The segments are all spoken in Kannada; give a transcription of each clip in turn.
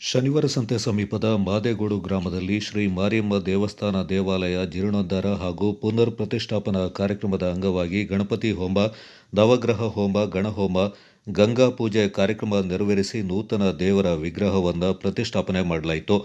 ಶನಿವಾರ ಸಂತೆ ಸಮೀಪದ ಮಾದೇಗೋಡು ಗ್ರಾಮದಲ್ಲಿ ಶ್ರೀ ಮಾರಿಯಮ್ಮ ದೇವಸ್ಥಾನ ದೇವಾಲಯ ಜೀರ್ಣೋದ್ಧಾರ ಹಾಗೂ ಪುನರ್ ಪ್ರತಿಷ್ಠಾಪನಾ ಕಾರ್ಯಕ್ರಮದ ಅಂಗವಾಗಿ ಗಣಪತಿ ಹೋಮ, ನವಗ್ರಹ ಹೋಮ, ಗಣಹೋಮ, ಗಂಗಾ ಪೂಜೆ ಕಾರ್ಯಕ್ರಮ ನೆರವೇರಿಸಿ ನೂತನ ದೇವರ ವಿಗ್ರಹವನ್ನು ಪ್ರತಿಷ್ಠಾಪನೆ ಮಾಡಲಾಯಿತು.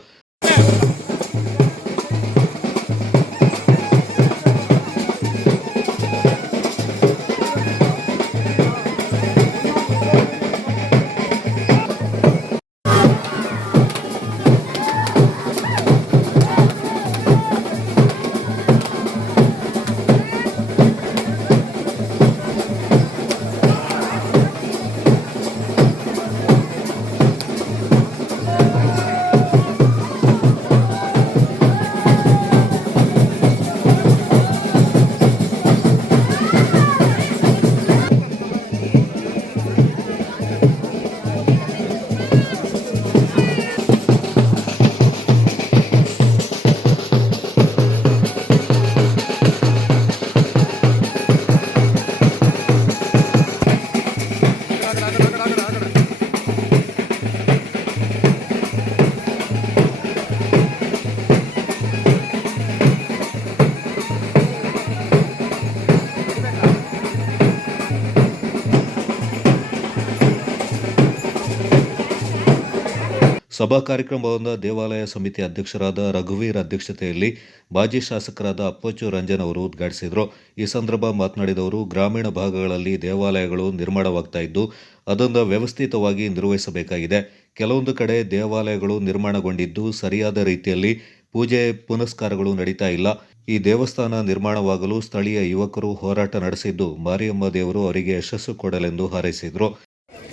ಸಭಾ ಕಾರ್ಯಕ್ರಮವನ್ನು ದೇವಾಲಯ ಸಮಿತಿ ಅಧ್ಯಕ್ಷರಾದ ರಘುವೀರ್ ಅಧ್ಯಕ್ಷತೆಯಲ್ಲಿ ಮಾಜಿ ಶಾಸಕರಾದ ಅಪ್ಪಚ್ಚು ರಂಜನ್ ಅವರು ಉದ್ಘಾಟಿಸಿದರು. ಈ ಸಂದರ್ಭ ಮಾತನಾಡಿದವರು, ಗ್ರಾಮೀಣ ಭಾಗಗಳಲ್ಲಿ ದೇವಾಲಯಗಳು ನಿರ್ಮಾಣವಾಗ್ತಾ ಇದ್ದು ಅದನ್ನು ವ್ಯವಸ್ಥಿತವಾಗಿ ನಿರ್ವಹಿಸಬೇಕಾಗಿದೆ. ಕೆಲವೊಂದು ಕಡೆ ದೇವಾಲಯಗಳು ನಿರ್ಮಾಣಗೊಂಡಿದ್ದು, ಸರಿಯಾದ ರೀತಿಯಲ್ಲಿ ಪೂಜೆ ಪುನಸ್ಕಾರಗಳು ನಡೀತಾ ಇಲ್ಲ. ಈ ದೇವಸ್ಥಾನ ನಿರ್ಮಾಣವಾಗಲು ಸ್ಥಳೀಯ ಯುವಕರು ಹೋರಾಟ ನಡೆಸಿದ್ದು, ಮಾರಿಯಮ್ಮ ದೇವರು ಅವರಿಗೆ ಯಶಸ್ಸು ಕೊಡಲೆಂದು ಹಾರೈಸಿದರು.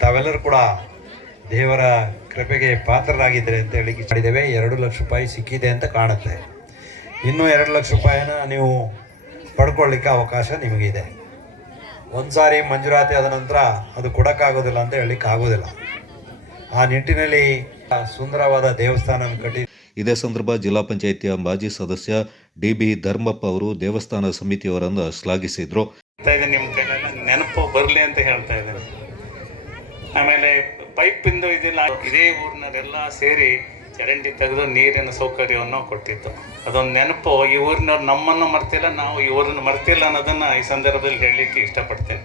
ತಾವೆಲ್ಲರೂ ಕೂಡ ದೇವರ ಕೃಪೆಗೆ ಪಾತ್ರರಾಗಿದ್ದರೆ ಅಂತ ಹೇಳಿ ಮಾಡಿದ್ದೇವೆ. ಎರಡು ಲಕ್ಷ ರೂಪಾಯಿ ಸಿಕ್ಕಿದೆ ಅಂತ ಕಾಣುತ್ತೆ. ಇನ್ನೂ ಎರಡು ಲಕ್ಷ ರೂಪಾಯಿನ ನೀವು ಪಡ್ಕೊಳ್ಳಿಕ್ಕೆ ಅವಕಾಶ ನಿಮಗಿದೆ. ಒಂದು ಸಾರಿ ಮಂಜೂರಾತಿ ಆದ ನಂತರ ಅದು ಕೊಡೋಕ್ಕಾಗೋದಿಲ್ಲ ಅಂತ ಹೇಳಲಿಕ್ಕೆ ಆಗೋದಿಲ್ಲ ಆ ನಿಟ್ಟಿನಲ್ಲಿ ಆ ಸುಂದರವಾದ ದೇವಸ್ಥಾನ ಕಟ್ಟಿ ಇದೇ ಸಂದರ್ಭ ಜಿಲ್ಲಾ ಪಂಚಾಯಿತಿಯ ಮಾಜಿ ಸದಸ್ಯ ಡಿ ಬಿ ಧರ್ಮಪ್ಪ ಅವರು ದೇವಸ್ಥಾನ ಸಮಿತಿಯವರನ್ನು ಶ್ಲಾಘಿಸಿದರು. ನಿಮ್ಮ ನೆನಪು ಬರಲಿ ಅಂತ ಹೇಳ್ತಾ ಇದ್ದೇನೆ. ಆಮೇಲೆ ಪೈಪಿಂದು ಇದಿಲ್ಲ ಇದೇ ಊರಿನವರೆಲ್ಲ ಸೇರಿ ಚರಂಡಿ ತೆಗೆದು ನೀರಿನ ಸೌಕರ್ಯವನ್ನು ಕೊಡ್ತಿತ್ತು ಅದೊಂದು ನೆನಪು, ಈ ಊರಿನವ್ರು ನಮ್ಮನ್ನು ಮರ್ತಿಲ್ಲ, ನಾವು ಈ ಊರನ್ನು ಮರ್ತಿಲ್ಲ ಅನ್ನೋದನ್ನು ಈ ಸಂದರ್ಭದಲ್ಲಿ ಹೇಳಲಿಕ್ಕೆ ಇಷ್ಟಪಡ್ತೇನೆ.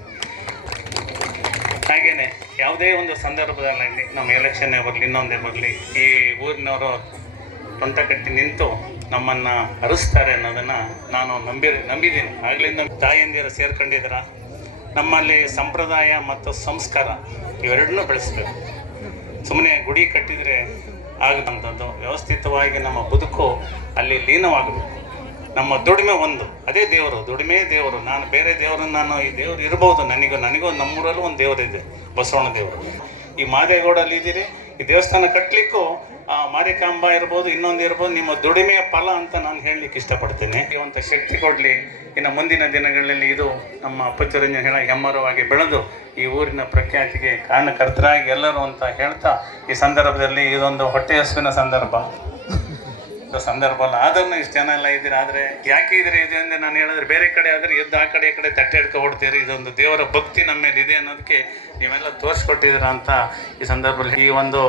ಹಾಗೇನೆ, ಯಾವುದೇ ಒಂದು ಸಂದರ್ಭದಲ್ಲಿ ನಮ್ಮ ಎಲೆಕ್ಷನ್ನೇ ಬರಲಿ, ಇನ್ನೊಂದೇ ಬರಲಿ, ಈ ಊರಿನವರು ಟೊಂಟ ಕಟ್ಟಿ ನಿಂತು ನಮ್ಮನ್ನು ಹರಿಸ್ತಾರೆ ಅನ್ನೋದನ್ನು ನಾನು ನಂಬಿ, ನಂಬಿದ್ದೀನಿ. ಆಗಲಿಂದ ತಾಯಂದಿರು ಸೇರ್ಕೊಂಡಿದ್ದೀರ? ನಮ್ಮಲ್ಲಿ ಸಂಪ್ರದಾಯ ಮತ್ತು ಸಂಸ್ಕಾರ ಇವೆರಡನ್ನೂ ಬೆಳೆಸ್ಬೇಕು. ಸುಮ್ಮನೆ ಗುಡಿ ಕಟ್ಟಿದರೆ ಆಗದಂಥದ್ದು, ವ್ಯವಸ್ಥಿತವಾಗಿ ನಮ್ಮ ಬದುಕು ಅಲ್ಲಿ ಲೀನವಾಗಬೇಕು. ನಮ್ಮ ದುಡಿಮೆ ಒಂದು, ಅದೇ ದೇವರು, ದುಡಿಮೆ ದೇವರು. ನಾನು ಬೇರೆ ದೇವರು ನಾನು, ಈ ದೇವರು ಇರ್ಬೋದು, ನನಗೂ ನನಗೂ ನಮ್ಮೂರಲ್ಲೂ ಒಂದು ದೇವರಿದೆ ಬಸವಣ್ಣ ದೇವರು. ಈ ಮಾದೇಗೌಡಲ್ಲಿ ಇದ್ದೀರಿ? ಈ ದೇವಸ್ಥಾನ ಕಟ್ಟಲಿಕ್ಕೂ ಮಾರಿಕಾಂಬ ಇರ್ಬೋದು, ಇನ್ನೊಂದು ಇರ್ಬೋದು, ನಿಮ್ಮ ದುಡಿಮೆಯ ಫಲ ಅಂತ ನಾನು ಹೇಳಲಿಕ್ಕೆ ಇಷ್ಟಪಡ್ತೇನೆ. ಅಂತ ಶಕ್ತಿ ಕೊಡಲಿ. ಇನ್ನು ಮುಂದಿನ ದಿನಗಳಲ್ಲಿ ಇದು ನಮ್ಮ ಅಪ್ಪಚರಂಜನ ಹೇಳ ಹೆಮ್ಮರವಾಗಿ ಬೆಳೆದು, ಈ ಊರಿನ ಪ್ರಖ್ಯಾತಿಗೆ ಕಾರಣಕರ್ತರಾಗಿ ಎಲ್ಲರೂ ಅಂತ ಹೇಳ್ತಾ, ಈ ಸಂದರ್ಭದಲ್ಲಿ ಇದೊಂದು ಹೊಟ್ಟೆ ಹಸುವಿನ ಸಂದರ್ಭ. ಇದು ಸಂದರ್ಭ ಅಲ್ಲ. ಆದ್ರೂ ಇಷ್ಟು ಜನ ಎಲ್ಲ ಇದ್ದೀರಿ? ಆದರೆ ಯಾಕೆ ಇದ್ರೆ ಇದೆ ಅಂದರೆ ನಾನು ಹೇಳಿದ್ರೆ ಬೇರೆ ಕಡೆ ಆದರೆ ಎದ್ದು ಆ ಕಡೆ ಈ ಕಡೆ ತಟ್ಟೆ ಹಿಡ್ಕೊ ಹೊಡ್ತೀರಿ ಇದೊಂದು ದೇವರ ಭಕ್ತಿ ನಮ್ಮ ಮೇಲೆ ಇದೆ ಅನ್ನೋದಕ್ಕೆ ನೀವೆಲ್ಲ ತೋರಿಸ್ಕೊಟ್ಟಿದ್ದೀರ ಅಂತ ಈ ಸಂದರ್ಭದಲ್ಲಿ ಈ ಒಂದು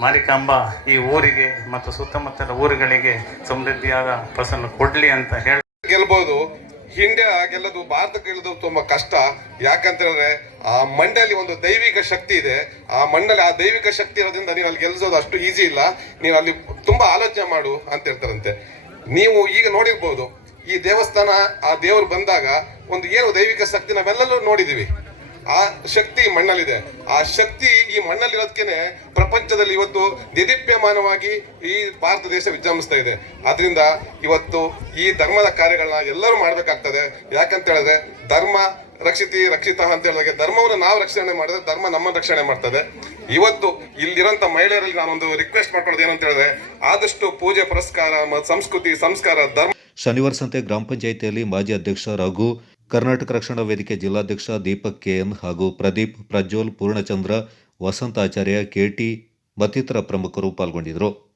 ಮಾರಿಕಾಂಬ ಈ ಊರಿಗೆ ಮತ್ತು ಸುತ್ತಮುತ್ತಲ ಊರುಗಳಿಗೆ ಸಮೃದ್ಧಿಯಾದ ಫಸಲು ಕೊಡಲಿ ಅಂತ ಹೇಳಿ. ಗೆಲ್ಬಹುದು ಇಂಡಿಯಾ ಗೆಲ್ಲೋದು ಭಾರತ ಗೆಲ್ಲೋದು ತುಂಬಾ ಕಷ್ಟ. ಯಾಕಂತ ಹೇಳಿದ್ರೆ ಆ ಮಂಡಲಿ ಒಂದು ದೈವಿಕ ಶಕ್ತಿ ಇದೆ. ಆ ಮಂಡಲಿ ಆ ದೈವಿಕ ಶಕ್ತಿ ಇರೋದ್ರಿಂದ ನೀವು ಅಲ್ಲಿ ಗೆಲ್ಸೋದು ಅಷ್ಟು ಈಸಿ ಇಲ್ಲ. ನೀವು ಅಲ್ಲಿ ತುಂಬಾ ಆಲೋಚನೆ ಮಾಡು ಅಂತ ಹೇಳ್ತಾರಂತೆ. ನೀವು ಈಗ ನೋಡಿರ್ಬೋದು, ಈ ದೇವಸ್ಥಾನ ಆ ದೇವರು ಬಂದಾಗ ಒಂದು ಏನು ದೈವಿಕ ಶಕ್ತಿ ನಾವೆಲ್ಲರೂ ನೋಡಿದೀವಿ. ಆ ಶಕ್ತಿ ಮಣ್ಣಲ್ಲಿದೆ. ಆ ಶಕ್ತಿ ಈ ಮಣ್ಣಲ್ಲಿರೋದಕ್ಕೇನೆ ಪ್ರಪಂಚದಲ್ಲಿ ಇವತ್ತು ನಿರೀಪ್ಯಮಾನವಾಗಿ ಈ ಭಾರತ ದೇಶ ವಿಜೃಂಭಿಸ್ತಾ ಇದೆ. ಆದ್ರಿಂದ ಇವತ್ತು ಈ ಧರ್ಮದ ಕಾರ್ಯಗಳನ್ನ ಎಲ್ಲರೂ ಮಾಡ್ಬೇಕಾಗ್ತದೆ. ಯಾಕಂತ ಹೇಳಿದ್ರೆ ಧರ್ಮ ರಕ್ಷಿತಿ, ರಕ್ಷಿತ ಅಂತ ಹೇಳಿದಾಗ ಧರ್ಮವನ್ನು ನಾವು ರಕ್ಷಣೆ ಮಾಡಿದ್ರೆ ಧರ್ಮ ನಮ್ಮ ರಕ್ಷಣೆ ಮಾಡ್ತದೆ. ಇವತ್ತು ಇಲ್ಲಿರೋಂಥ ಮಹಿಳೆಯರಲ್ಲಿ ನಾನೊಂದು ರಿಕ್ವೆಸ್ಟ್ ಮಾಡ್ಕೊಳ್ಳೋದು ಏನಂತ ಹೇಳಿದ್ರೆ ಆದಷ್ಟು ಪೂಜೆ, ಪುರಸ್ಕಾರ ಸಂಸ್ಕೃತಿ, ಸಂಸ್ಕಾರ, ಧರ್ಮ ಶನಿವಾರ ಸಂತೆ ಗ್ರಾಮ ಪಂಚಾಯಿತಿಯಲ್ಲಿ ಮಾಜಿ ಅಧ್ಯಕ್ಷ ರಘು ಕರ್ನಾಟಕ ರಕ್ಷಣಾ ವೇದಿಕೆ ಜಿಲ್ಲಾಧ್ಯಕ್ಷ ದೀಪಕ್ ಕೆಎನ್ ಹಾಗೂ ಪ್ರದೀಪ್ ಪ್ರಜ್ವಲ್ ಪೂರ್ಣಚಂದ್ರ ವಸಂತಾಚಾರ್ಯ ಕೆಟಿ ಮತ್ತಿತರ ಪ್ರಮುಖರು ಪಾಲ್ಗೊಂಡಿದ್ದರು.